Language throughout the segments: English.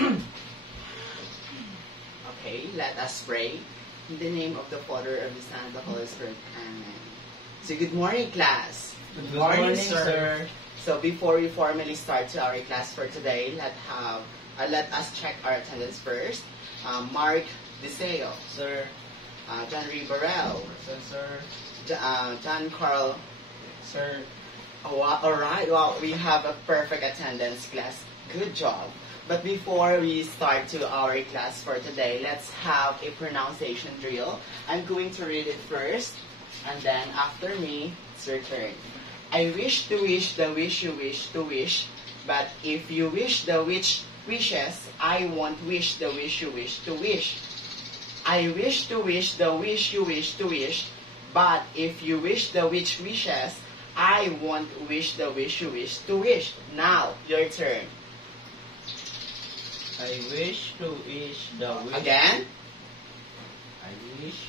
Okay, let us pray. In the name of the Father, of the Son, and the Holy Spirit. Amen. So good morning, class. Good morning, sir. So before we formally start to our class for today, let us check our attendance first. Mark Deseo, Sir. John Ribarel, Sir. John Carl. Sir. All right. Well, we have a perfect attendance, class. Good job. But before we start to our class for today, let's have a pronunciation drill. I'm going to read it first, and then after me, it's your turn. I wish to wish the wish you wish to wish, but if you wish the which wishes, I won't wish the wish you wish to wish. I wish to wish the wish you wish to wish, but if you wish the which wishes, I won't wish the wish you wish to wish. Now, your turn. I wish to wish the wish. Again? I wish.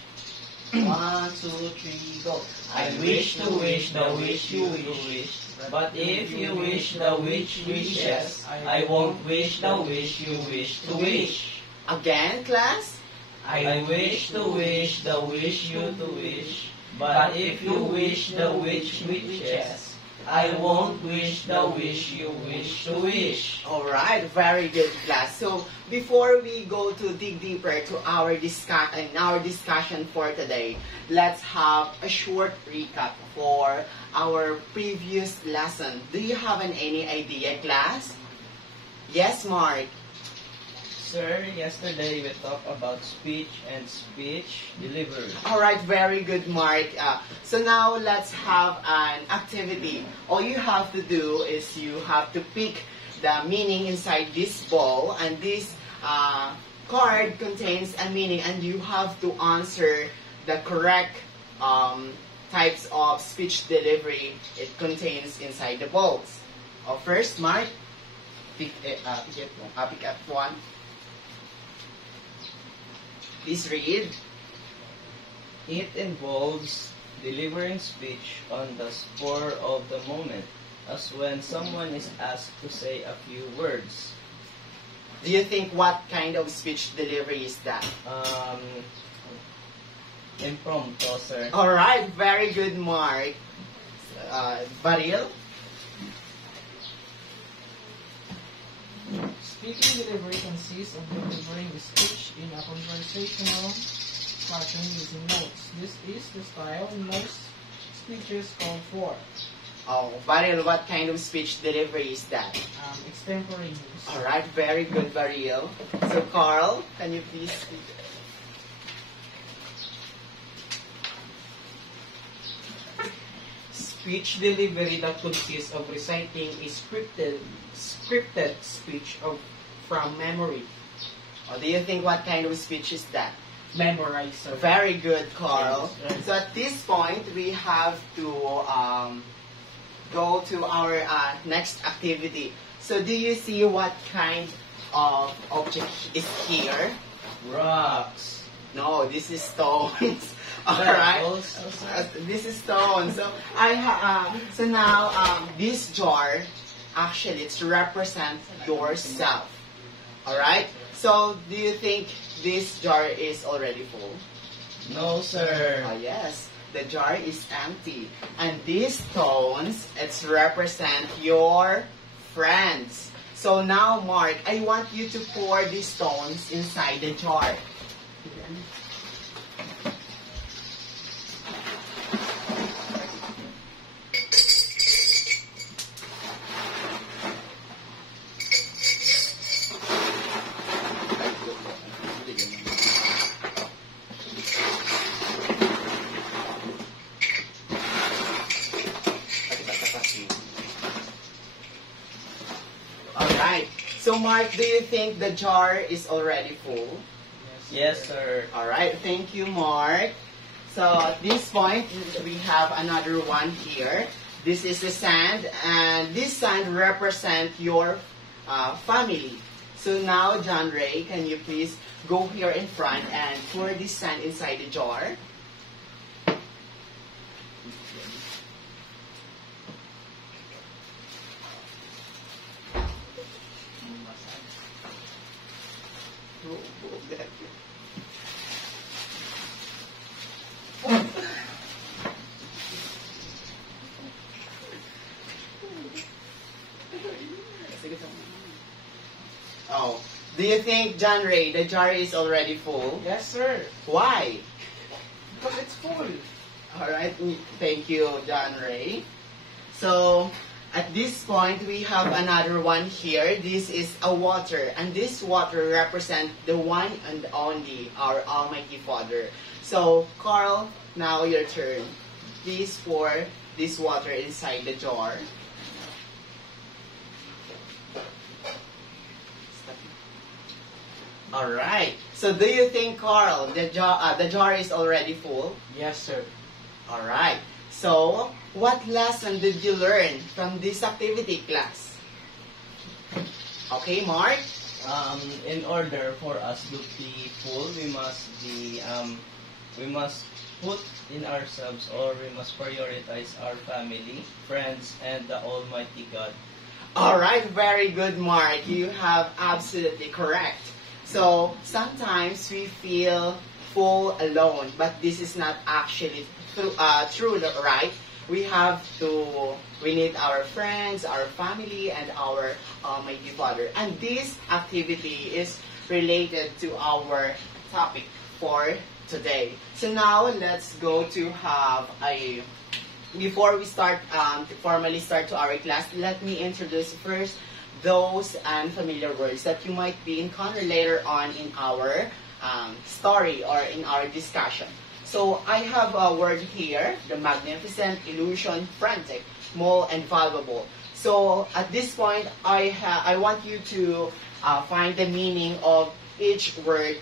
1, 2, 3, go. I wish to wish the wish you wish. But if you wish the which wishes, I won't wish the wish you wish to wish. Again, class? I wish to wish the wish you to wish. But if you wish the which wishes, I won't wish the wish you wish to wish. Alright, very good, class. So, before we go to dig deeper to our discussion for today, let's have a short recap for our previous lesson. Do you have any idea, class? Yes, Mark? Sir, yesterday we talked about speech and speech delivery. Alright, very good, Mark. So now let's have an activity. All you have to do is you have to pick the meaning inside this ball, and this card contains a meaning, and you have to answer the correct types of speech delivery it contains inside the balls. First, Mark, pick up one. Please read. It involves delivering speech on the spur of the moment, as when someone is asked to say a few words. Do you think what kind of speech delivery is that? Impromptu, sir. Alright, very good, Mark. Baril? Speaking delivery consists of delivering the speech in a conversational pattern using notes. This is the style most speeches call for. Oh, Baril, what kind of speech delivery is that? Extemporaneous. Alright, very good, Baril. So, Carl, can you please speak? Speech delivery that consists of reciting a scripted speech from memory. Or do you think what kind of speech is that? Memorizer. Very good, Carl. Yes, right. So at this point, we have to go to our next activity. So do you see what kind of object is here? Rocks. No, this is stones. Alright? This is stone. So so now this jar actually it's represent yourself. Alright? So do you think this jar is already full? No, sir. Yes. The jar is empty. And these stones it's represent your friends. So now Mark, I want you to pour these stones inside the jar. Alright. So Mark, do you think the jar is already full? Yes, sir. Alright, thank you, Mark. So at this point, we have another one here. This is the sand, and this sand represents your family. So now, John Ray, can you please go here in front and pour this sand inside the jar? Oh, do you think, John Ray, the jar is already full? Yes, sir. Why? Because it's full. Alright, thank you, John Ray. So, at this point, we have another one here. This is a water, and this water represents the one and only, our Almighty Father. So, Carl, now your turn. Please pour this water inside the jar. Alright, so do you think, Carl, the jar is already full? Yes, sir. Alright, so what lesson did you learn from this activity class? Okay, Mark? In order for us to be full, we must put in ourselves, or we must prioritize our family, friends, and the Almighty God. Alright, very good, Mark. You have absolutely correct. So, sometimes we feel full alone, but this is not actually true, right? We need our friends, our family, and our Almighty Father. And this activity is related to our topic for today. So now, let's go to have before we start, formally start to our class, let me introduce first those unfamiliar words that you might be encounter later on in our story or in our discussion. So I have a word here, the magnificent, illusion, frantic, mole, and valuable. So at this point, I want you to find the meaning of each word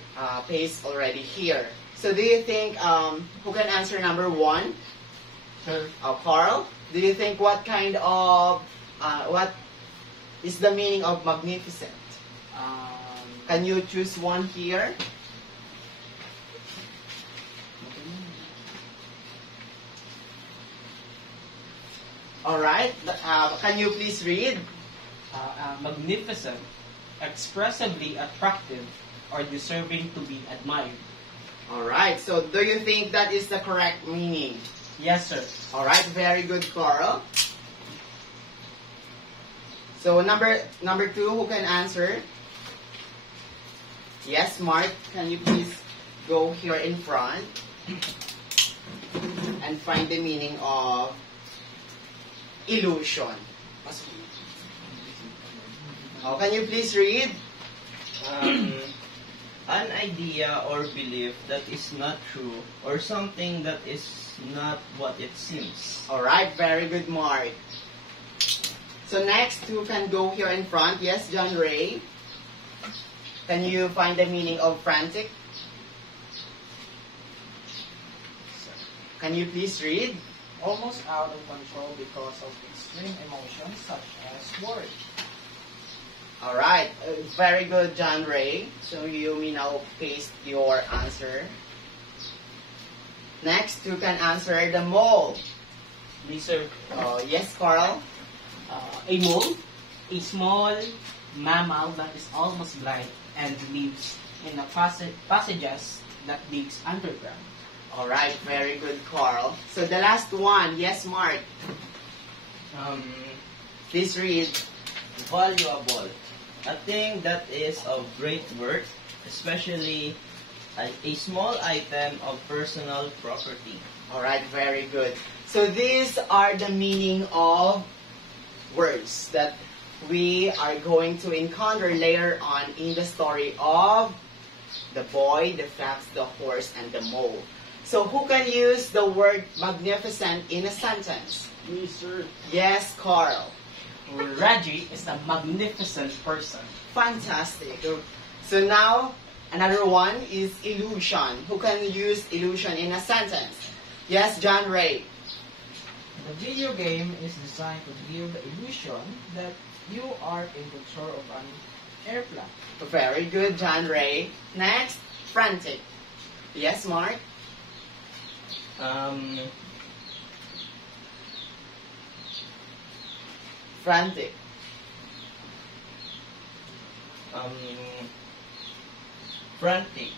pasted already here. So do you think, who can answer number one? Sir. Carl, do you think what kind of, what is the meaning of magnificent? Can you choose one here? Alright, can you please read? Magnificent, expressively attractive, or deserving to be admired. Alright, so do you think that is the correct meaning? Yes, sir. Alright, very good, Carl. So number two, who can answer? Yes, Mark, can you please go here in front and find the meaning of illusion? Can you please read? An idea or belief that is not true, or something that is not what it seems. Alright, very good, Mark. So next, who can go here in front? Yes, John Ray. Can you find the meaning of frantic? Can you please read? Almost out of control because of extreme emotions such as worry. Alright, very good, John Ray. So you may now paste your answer. Next, who can answer the mole? Me, sir. Yes, Carl. A mole, a small mammal that is almost blind and lives in the passages that digs underground. Alright, very good, Carl. So the last one, yes, Mark. Please read. Valuable, a thing that is of great worth, especially a small item of personal property. Alright, very good. So these are the meaning of words that we are going to encounter later on in the story of the boy, the fox, the horse, and the mole. So who can use the word magnificent in a sentence? Me, sir. Yes, Carl. Reggie is a magnificent person. Fantastic. So now, another one is illusion. Who can use illusion in a sentence? Yes, John Ray. The video game is designed to give the illusion that you are in control of an airplane. Very good, John Ray. Next, frantic. Yes, Mark? Frantic. Frantic.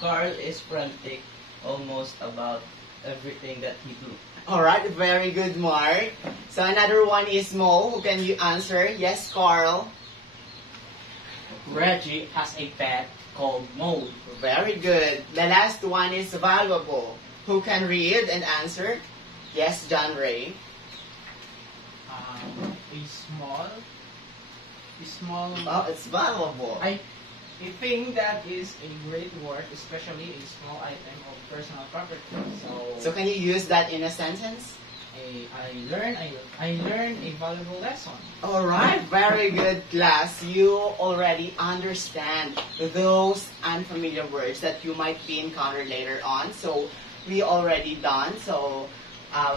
Carl is frantic almost about everything that he do. Alright, very good, Mark. So another one is Mo. Who can you answer? Yes, Carl. Reggie has a pet called Mole. Very good. The last one is Valuable. Who can read and answer? Yes, John Ray. A small. Oh, it's valuable. I think that is a great word, especially a small item of personal property. So can you use that in a sentence? I learned a valuable lesson. Alright, very good, class. You already understand those unfamiliar words that you might be encountered later on. So we already done. So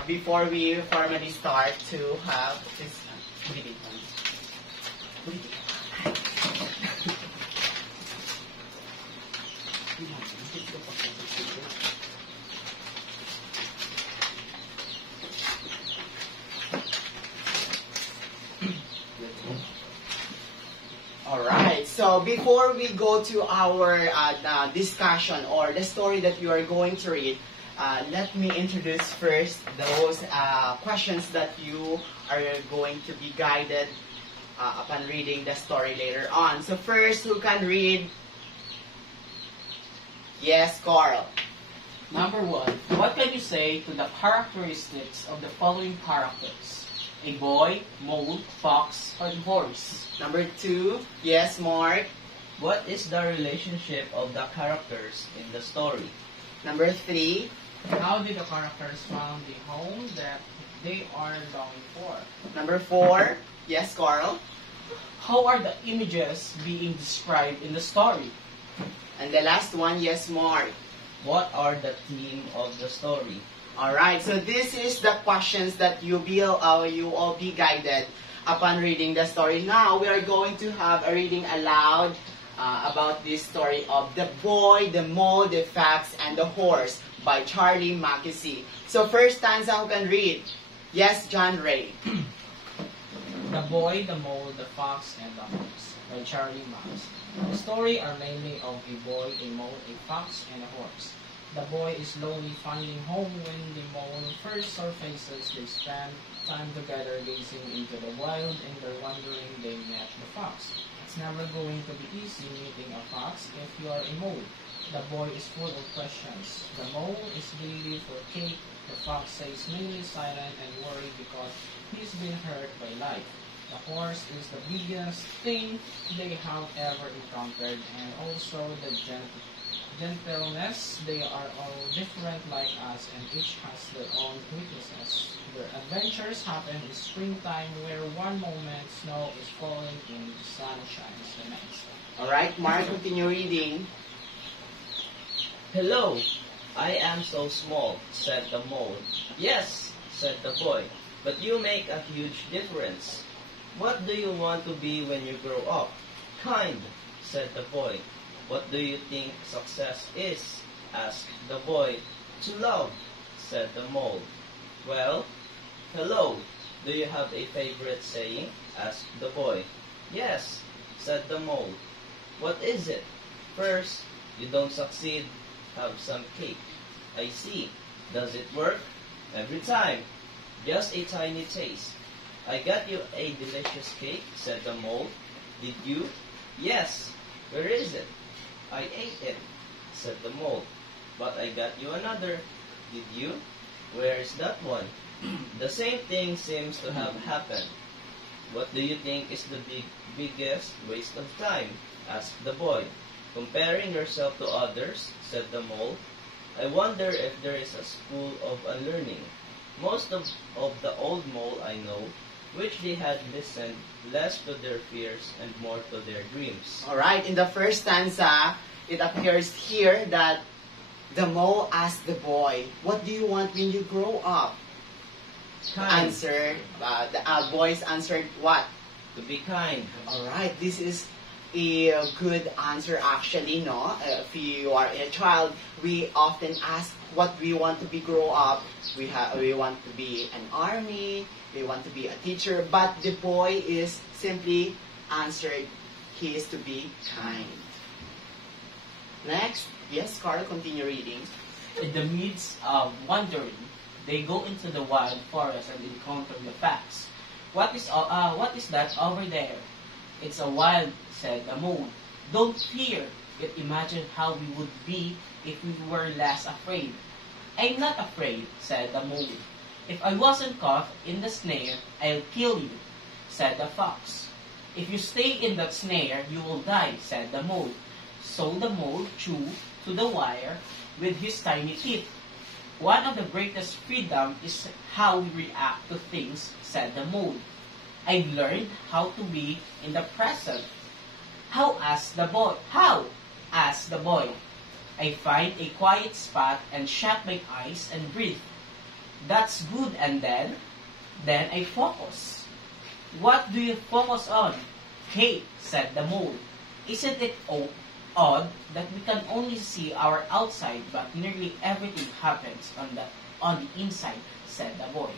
before we formally start to have this reading. Alright, so before we go to our discussion or the story that you are going to read, let me introduce first those questions that you are going to be guided upon reading the story later on. So first, who can read? Yes, Carl. Number 1. What can you say to the characteristics of the following characters? A boy, mole, fox, or horse? Number 2, yes, Mark. What is the relationship of the characters in the story? Number 3, How did the characters found the home that they are longing for? number 4, yes, Carl. How are the images being described in the story? And the last one, yes, Mark. What are the theme of the story? Alright, so this is the questions that you will be guided upon reading the story. Now, we are going to have a reading aloud about this story of The Boy, the Mole, the Fox, and the Horse by Charlie Mackesy. So first stanza, who can read? Yes, John Ray. The Boy, the Mole, the Fox, and the Horse by Charlie Mackesy. The story are mainly of a boy, a mole, a fox, and a horse. The boy is slowly finding home when the mole first surfaces. They spend time together gazing into the wild, and they're wondering they met the fox. It's never going to be easy meeting a fox if you are a mole. The boy is full of questions. The mole is greedy for cake. The fox stays mainly silent and worried because he's been hurt by life. The horse is the biggest thing they have ever encountered, and also the gentleness. They are all different like us, and each has their own weaknesses. Their adventures happen in springtime, where one moment snow is falling and the sun shines the next. Alright, Mark, continue reading. Hello, I am so small, said the mole. Yes, said the boy, but you make a huge difference. What do you want to be when you grow up? Kind, said the boy. What do you think success is? Asked the boy. To love, said the mole. Well, hello, do you have a favorite saying? Asked the boy. Yes, said the mole. What is it? First, you don't succeed, have some cake. I see. Does it work? Every time. Just a tiny taste. I got you a delicious cake, said the mole. Did you? Yes. Where is it? I ate it, said the mole. But I got you another. Did you? Where is that one? The same thing seems to have happened. What do you think is the biggest waste of time? Asked the boy. Comparing yourself to others, said the mole. I wonder if there is a school of unlearning. Most of the old mole I know, which they had listened less to their fears and more to their dreams. Alright, in the first stanza, it appears here that the mole asked the boy, what do you want when you grow up? Kind. Answer, the boys answered what? To be kind. Alright, this is a good answer actually, no? If you are a child, we often ask what we want to be grow up. We want to be an army, we want to be a teacher, but the boy is simply answered, he is to be kind. Next, yes, Carl, continue reading. In the midst of wandering, they go into the wild forest and encounter the fox. What is that over there? It's a wild, said the mole. Don't fear. Yet imagine how we would be if we were less afraid. I'm not afraid, said the mole. If I wasn't caught in the snare, I'll kill you, said the fox. If you stay in that snare, you will die, said the mole. So the mole chewed to the wire with his tiny teeth. One of the greatest freedom is how we react to things, said the mole. I've learned how to be in the present. How? Asked the boy. How? Asked the boy. I find a quiet spot and shut my eyes and breathe. That's good, and then I focus. What do you focus on? Kate, said the mole. Isn't it odd that we can only see our outside, but nearly everything happens on the inside, said the boy.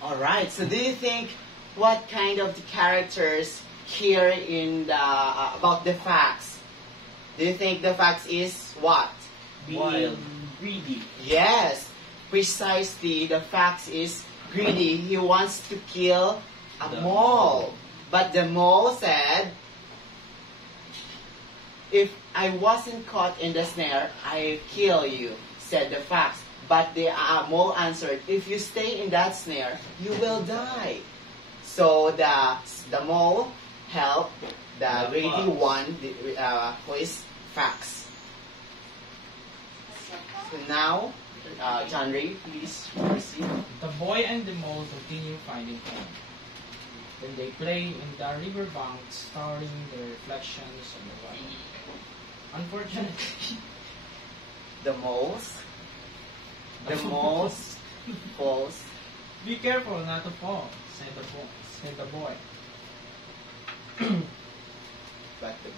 All right. So, do you think what kind of the characters here in the about the facts? Do you think the facts is what? Being Wild. greedy. Yes, precisely. The facts is greedy. He wants to kill a The mole, but the mole said, "If I wasn't caught in the snare, I'd kill you," said the fox. But the mole answered, "If you stay in that snare, you will die." So the mole helped the The greedy fox. one, who is fox. So now, John Ray, please proceed. The boy and the mole continue finding home. Then they play in the riverbank, starring their reflections on the water. Unfortunately, The moles falls. be careful not to fall, said the boy. But the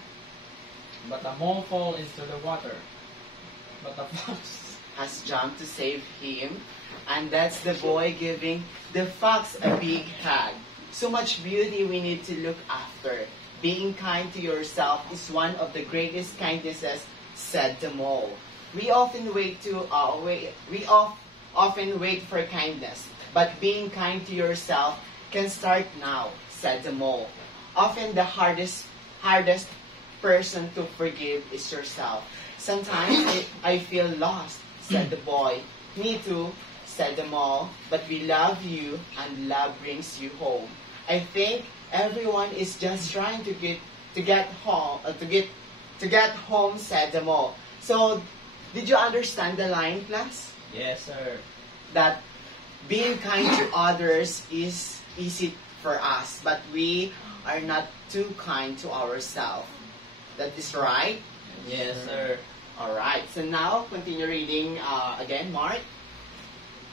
But the mole fall into the water. But the fox has jumped to save him, and that's the boy giving the fox a big hug. So much beauty we need to look after. Being kind to yourself is one of the greatest kindnesses, said the mole. We often often wait for kindness, but being kind to yourself can start now, said the mole. Often the hardest person to forgive is yourself. Sometimes I feel lost, said the boy. Me too, said the mole, but we love you and love brings you home. I think everyone is just trying to get home, said the mole. So, did you understand the line, class? Yes, sir. That being kind to others is easy for us, but we are not too kind to ourselves. That is right? Yes, sir. Alright, so now continue reading again, Mark.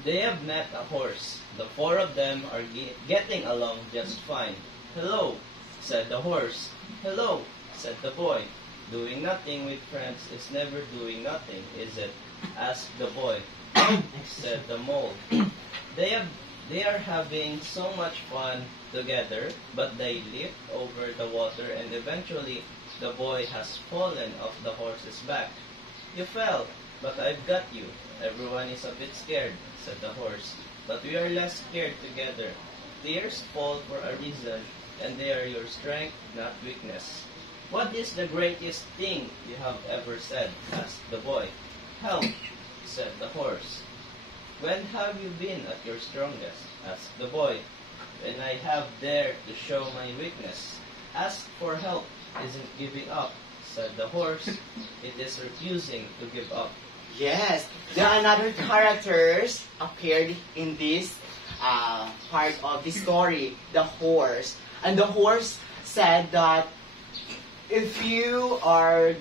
They have met a horse. The four of them are getting along just fine. "Hello," said the horse. "Hello," said the boy. "Doing nothing with friends is never doing nothing, is it?" asked the boy. Said the mole. They are having so much fun together, but they leap over the water and eventually the boy has fallen off the horse's back. "You fell, but I've got you. Everyone is a bit scared," said the horse. "But we are less scared together. Tears fall for a reason, and they are your strength, not weakness." "What is the greatest thing you have ever said?" asked the boy. "Help," said the horse. "When have you been at your strongest?" asked the boy. "When I have dared to show my weakness. Ask for help isn't giving up," said the horse. "It is refusing to give up." Yes, there are another characters appeared in this part of the story, the horse. And the horse said that if you are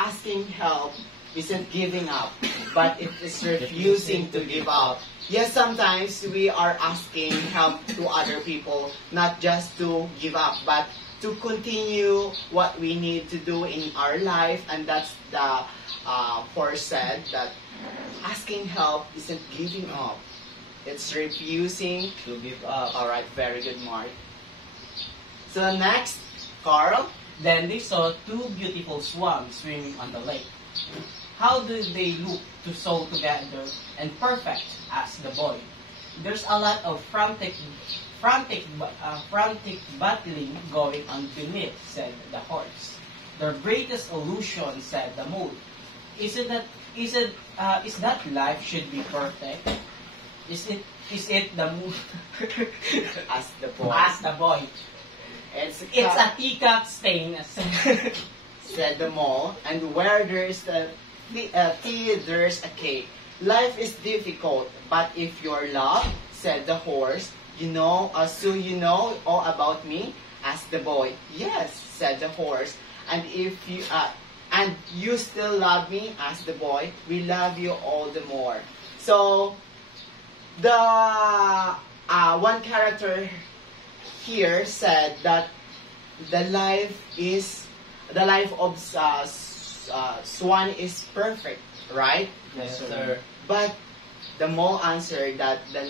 asking help, isn't giving up, but it is refusing to give up. Yes, sometimes we are asking help to other people, not just to give up, but to continue what we need to do in our life, and that's the horse said that asking help isn't giving up. It's refusing. To give up. All right, very good, Mark. So next, Carl, Then they saw two beautiful swans swimming on the lake. How do they look to so together and perfect? Asked the boy. There's a lot of frantic battling going on beneath, said the horse. Their greatest illusion, said the mole. Is that life should be perfect? Is it the moon? Asked the boy. Asked the boy. It's It's a teacup stain. said the mole, and where there's a tea, there's a cake. Life is difficult, but if you're love, said the horse, so you know all about me? Asked the boy. Yes, said the horse. And you still love me? Asked the boy. We love you all the more. So, the one character here said that the life of swan is perfect, right? Yes, sir. But the mole answered that the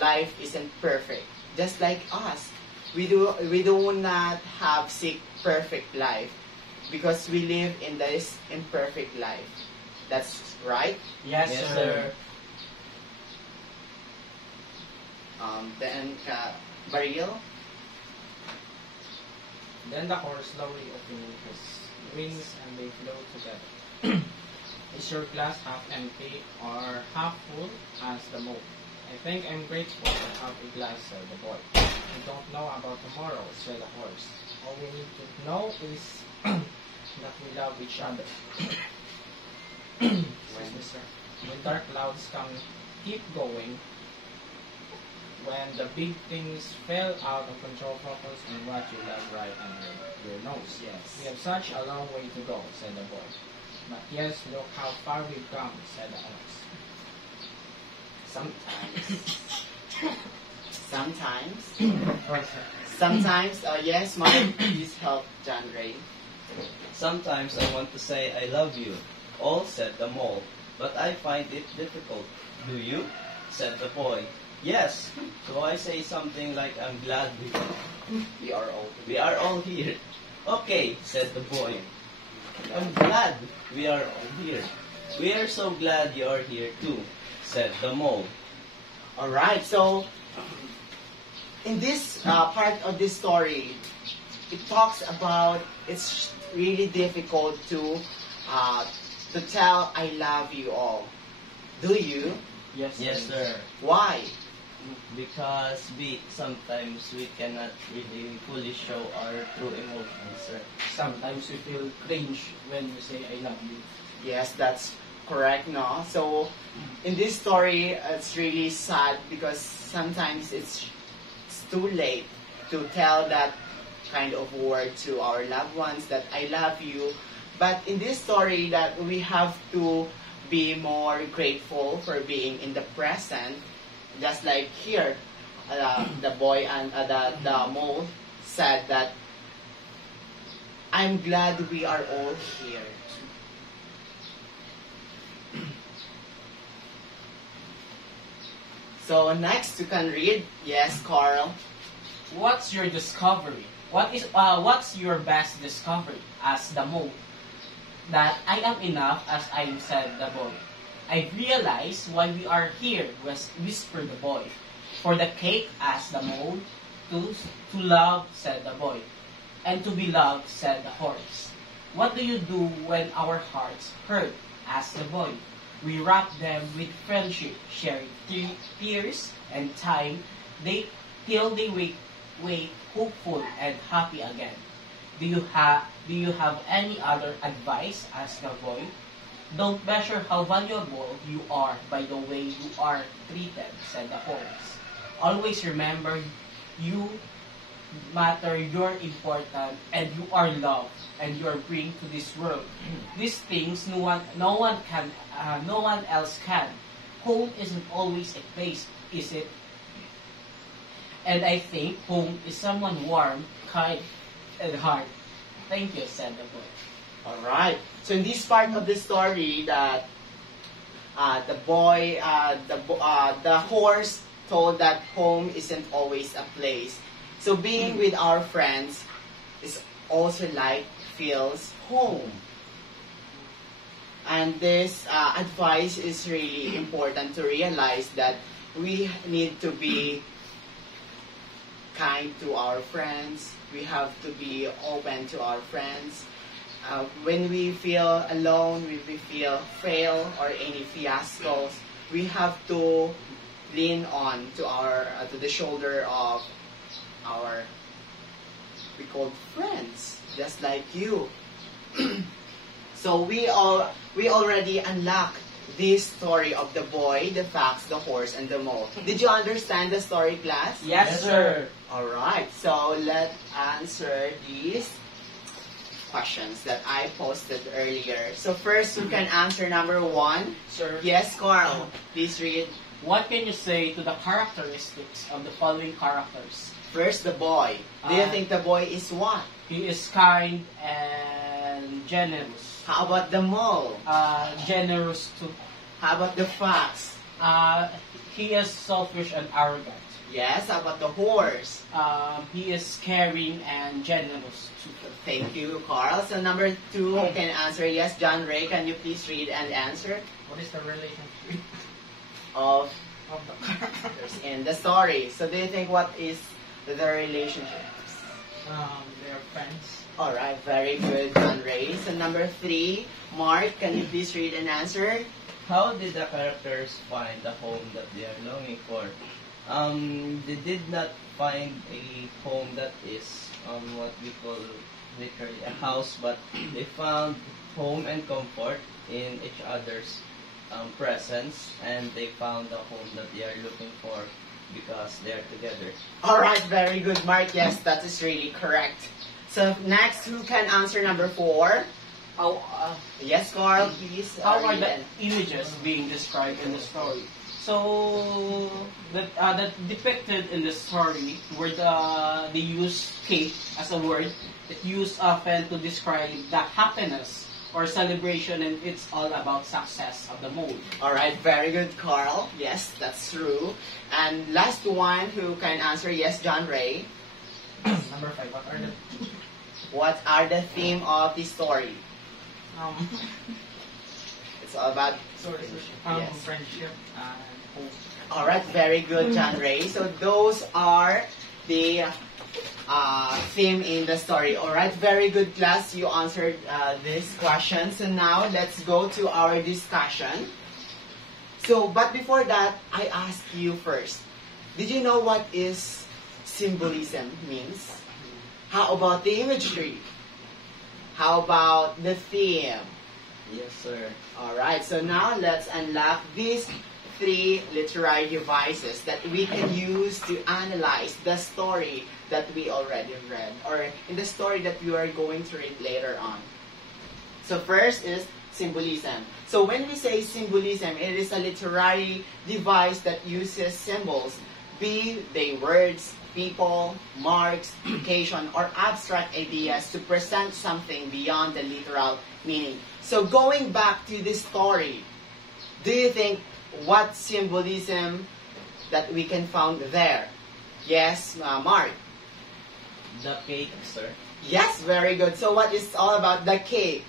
life isn't perfect. Just like us, we do not have seek perfect life because we live in this imperfect life. That's right. Yes, Yes, sir. sir. Then Baril. Then the horse slowly opened his wings and they flew together. Is your glass half empty or half full? Asked the mole. I think I'm grateful to have a glass, said the boy. We don't know about tomorrow, said the horse. All we need to know is that we love each other. Excuse me, sir. When dark clouds come, keep going. When the big things fell out of control, focus on what you love right under your nose. Yes. We have such a long way to go, said the boy. But yes, look how far we've come, said the horse. Sometimes, yes, Mike, please help John Ray. Sometimes I want to say I love you, all said the mole, but I find it difficult. Do you? Said the boy. Yes, so I say something like I'm glad We are all we are all here. Okay, said the boy. I'm glad we are all here. We are so glad you are here too, said the mole. Alright, so in this part of this story, it talks about it's really difficult to tell I love you all. Do you? Yes, Yes, sir. Why? Because sometimes we cannot really fully show our true emotions, sir. Sometimes we feel cringe when you say I love you. Yes, that's correct, no? So, in this story, it's really sad because sometimes it's too late to tell that kind of word to our loved ones that I love you. But in this story, that we have to be more grateful for being in the present, just like here, the boy and the mole said that I'm glad we are all here. So next you can read. Yes, Carl. What's your discovery? What's your best discovery? Asked the mole. That I am enough as I am, said the boy. I realize why we are here, whispered the boy. For the cake, asked the mole. To love, said the boy. And to be loved, said the horse. What do you do when our hearts hurt? Asked the boy. We wrap them with friendship, sharing tears and time, till they wake hopeful and happy again. Do you have any other advice? Asked the boy. Don't measure how valuable you are by the way you are treated, said the horse. Always remember you matter, you're important, and you are loved, and you are bring to this world. These things no one else can. Home isn't always a place, is it? And I think home is someone warm, kind, and hard. Thank you, said the boy. All right. So in this part of the story, that the horse told that home isn't always a place. So being with our friends is also like feels home. And this advice is really important to realize that we need to be kind to our friends. We have to be open to our friends. When we feel alone, when we feel fail or any fiascos, we have to lean on to our to the shoulder of our we call friends, just like you. So we already unlocked this story of the boy, the fox, the horse, and the mole. Did you understand the story, class? Yes, sir. All right. So let's answer these questions that I posted earlier. So first, we can answer number 1. Sir, Yes, Carl. Please read. what can you say to the characteristics of the following characters? First, the boy. Do you Ah. think the boy is what? He is kind and generous. How about the mole? Generous too. How about the fox? He is selfish and arrogant. Yes. How about the horse? He is caring and generous too. Thank you, Carl. So number 2 can answer yes. John Ray, can you please read and answer What is the relationship of of the characters? in the story? So do you think what is the relationship? They're friends. All right, very good, John Ray. So number 3, Mark, can you please read and answer? How did the characters find the home that they are longing for? They did not find a home that is what we call literally a house, but they found home and comfort in each other's presence, and they found the home that they are looking for because they are together. All right, very good, Mark. Yes, that is really correct. So next, who can answer number 4? How, Yes, Carl, please. how are read the and- images being described in the story? So, that depicted in the story where they use cake as a word, it used often to describe the happiness or celebration, and it's all about success of the mode. All right, very good, Carl. Yes, that's true. And last one who can answer, yes, John Ray. Number 5. What are the What are the theme of the story? um, It's all about Yes. friendship and hope? All right, very good, John Ray. So those are the theme in the story. All right, very good, class. You answered this question. So now let's go to our discussion. So, but before that, I ask you first. Did you know what is symbolism means? How about the imagery? How about the theme? Yes, sir. All right, so now let's unlock these 3 literary devices that we can use to analyze the story that we already read, or in the story that we are going to read later on. So first is symbolism. So when we say symbolism, it is a literary device that uses symbols, be they words, people, marks, occasion, or abstract ideas to present something beyond the literal meaning. So going back to this story, do you think what symbolism that we can found there? Yes, Mark. The cake, sir. Yes, very good. So what is all about the cake?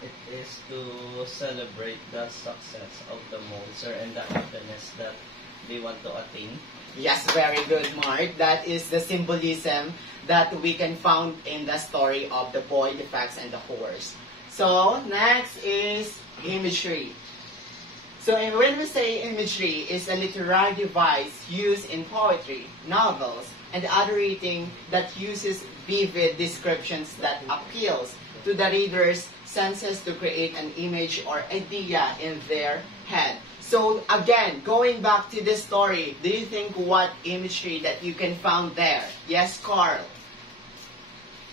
It is to celebrate the success of the mole, sir, and the happiness that they want to attain. Yes, very good, Mark. That is the symbolism that we can found in the story of the boy, the fox, and the horse. So next is imagery. So when we say imagery, it's a literary device used in poetry, novels, and other reading that uses vivid descriptions that appeals to the reader's senses to create an image or idea in their head. So again, going back to this story, do you think what imagery that you can found there? Yes, Carl.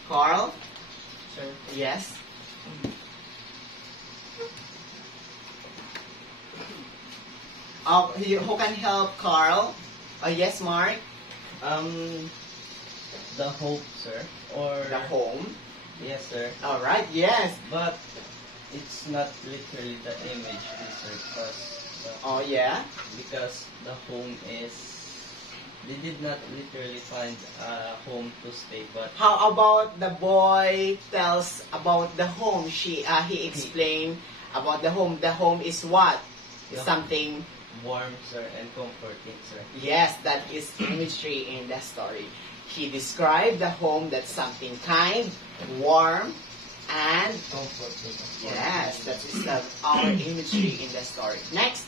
Carl? Sir, Yes? Who can help Carl? Yes, Mark? The hope, sir, or The home. yes, sir. Alright, yes. But it's not literally the image, sir, Oh, yeah? because the home is They did not literally find a home to stay, but How about the boy tells about the home? He explained about the home. The home is what? It's Yeah. something. warm, sir, and comforting, sir. Yes, that is imagery in the story. He described the home that's something kind, warm, and Comforting. yes, that is our imagery in the story. Next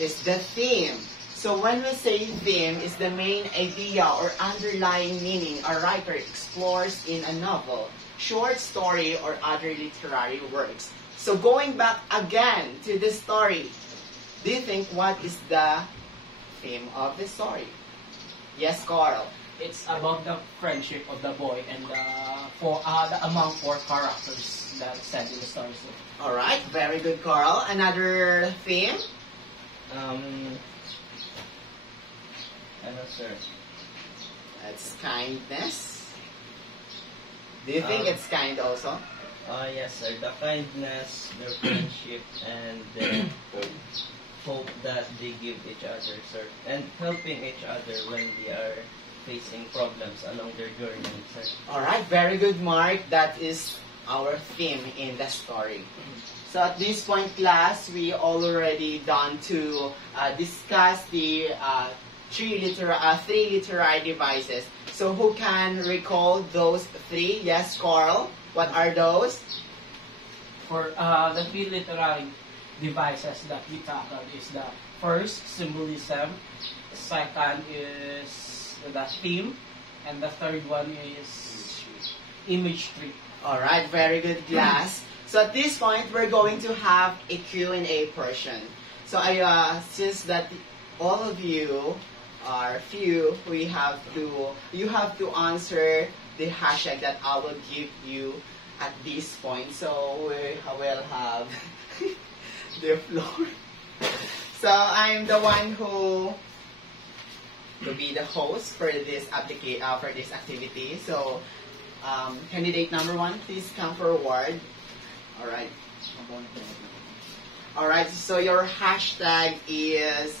is the theme. So when we say theme, is the main idea or underlying meaning a writer explores in a novel, short story, or other literary works. So going back again to the story, do you think what is the theme of the story? Yes, Carl. It's about the friendship of the boy and among four characters that said in the story. So, All right, very good, Carl. Another theme? Ano, sir? It's kindness. Do you think Um, it's kind also? Yes, sir. The kindness, their friendship, and the hope that they give each other, sir. And helping each other when they are facing problems along their journey, sir. All right, very good, Mark. That is our theme in the story. So at this point, class, we already done to discuss the three literary devices. So who can recall those three? Yes, Carl. What are those? for the three literary devices that we tackled is the first symbolism, second is the theme, and the third one is imagery. All right, very good, class. So at this point, we're going to have a Q&A portion. So since that all of you are few, you have to answer the hashtag that I will give you at this point. So we will have the floor. So I'm the one who will be the host for this activity. So candidate number one, please come forward. All right. All right. So your hashtag is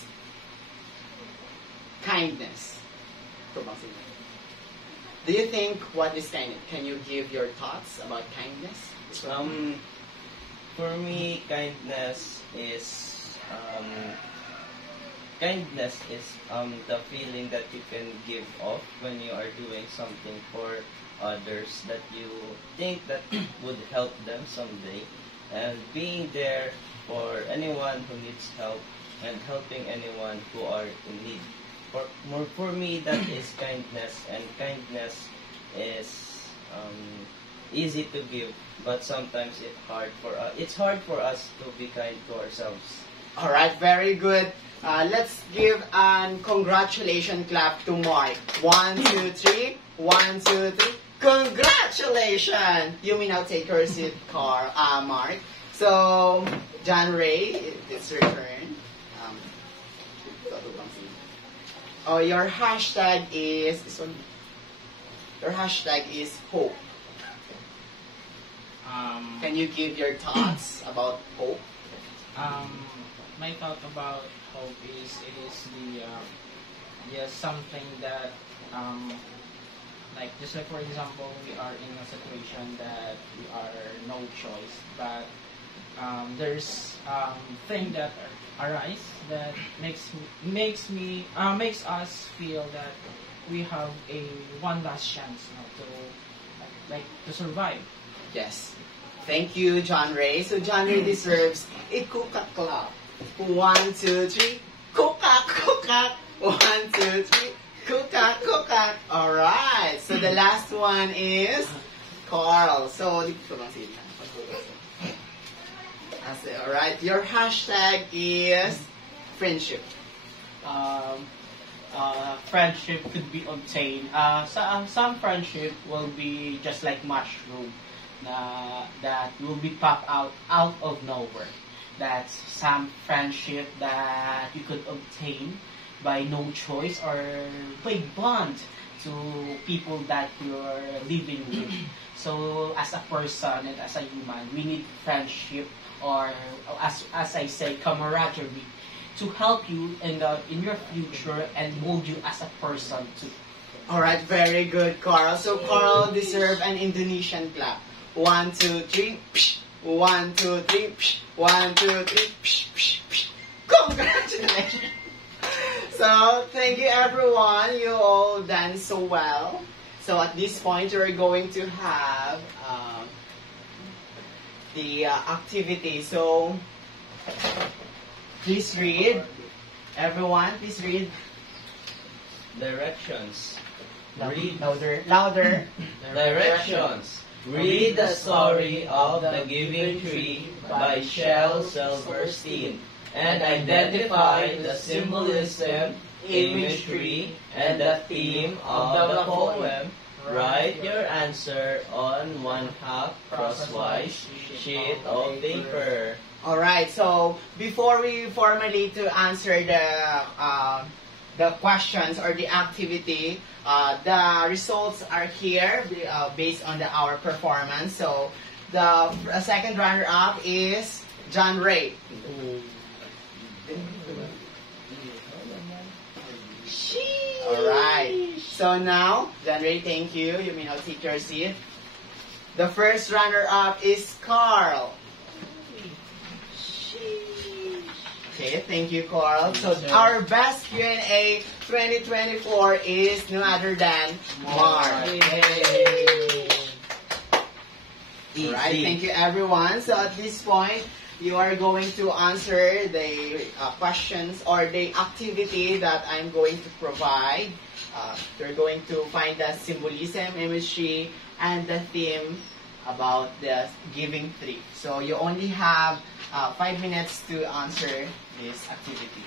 kindness. Do you think what is kindness? Can you give your thoughts about kindness? For me, kindness is the feeling that you can give off when you are doing something for others that you think that would help them someday, and being there for anyone who needs help and helping anyone who are in need. For me, that is kindness, and kindness is easy to give, but sometimes it's hard for us to be kind to ourselves. All right, very good. Let's give an congratulations clap to Mark. 1, 2, 3. 1, 2, 3. Congratulations! You may now take your seat, Mark. So, John Ray, it's your turn. Your hashtag is hope. Can you give your thoughts about hope? My thought about hope is it is something that like just like for example we are in a situation that we are no choice, but there's thing that arise that makes us feel that we have a one last chance to survive. Yes. Thank you, John Ray. So John Ray deserves a kuka clap. 1, 2, 3. Kuka, kuka. 1, 2, 3. Kuka, kuka. All right. So the last one is Carl. So all right. Your hashtag is friendship. Friendship could be obtained. Some friendship will be just like mushroom that will be popped out of nowhere. That's some friendship that you could obtain by no choice or by bond to people that you're living with. So as a person and as a human, we need friendship, or as I say, camaraderie to help you in your future and mold you as a person too. Alright, very good, Carl. So Carl deserve an Indonesian clap. 1, 2, 3. Psh. 1, 2, 3. Psh. 1, 2, 3. Psh, psh, psh. Congratulations! So, thank you everyone. You all done so well. So at this point, we're going to have the activity. So, please read. Everyone, please read. Directions. Read. Louder. Louder. Directions. Read the story of the Giving Tree by Shel Silverstein and identify the symbolism, imagery, and the theme of the poem. Write your answer on 1/2 crosswise sheet of paper. Alright, so before we formally to answer the questions or the activity, the results are here based on our performance. So the second runner-up is John Ray. Alright, so now, John Ray, thank you. You may now take your seat. The first runner-up is Carl. Okay, thank you, Carl. So our best Q&A 2024 is none other than Mark. Alright, thank you everyone. So at this point, you are going to answer the questions or the activity that I'm going to provide. You're going to find the symbolism, imagery, and the theme about the Giving Tree. So you only have 5 minutes to answer this activity.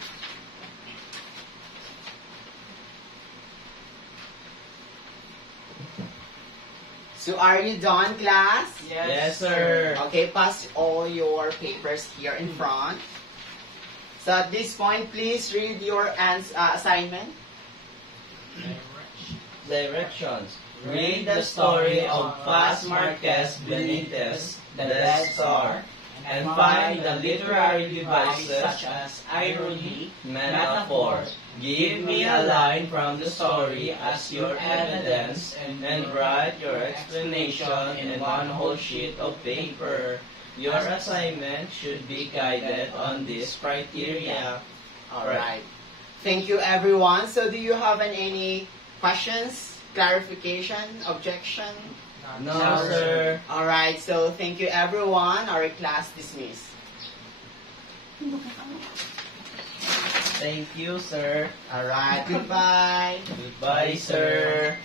So are you done, class? Yes, sir. Okay, pass all your papers here in front. So at this point, please read your assignment. Directions. Read the story of Paz Marquez Benitez, The Death Star, and find the literary devices such as irony, metaphor. Give me a line from the story as your evidence and write your explanation in one whole sheet of paper. Your assignment should be guided on this criteria. Alright. Thank you, everyone. So do you have any questions, clarification, objection? No, sir. Alright, so thank you, everyone. Our class dismissed. Thank you, sir. Alright, goodbye. Goodbye, sir.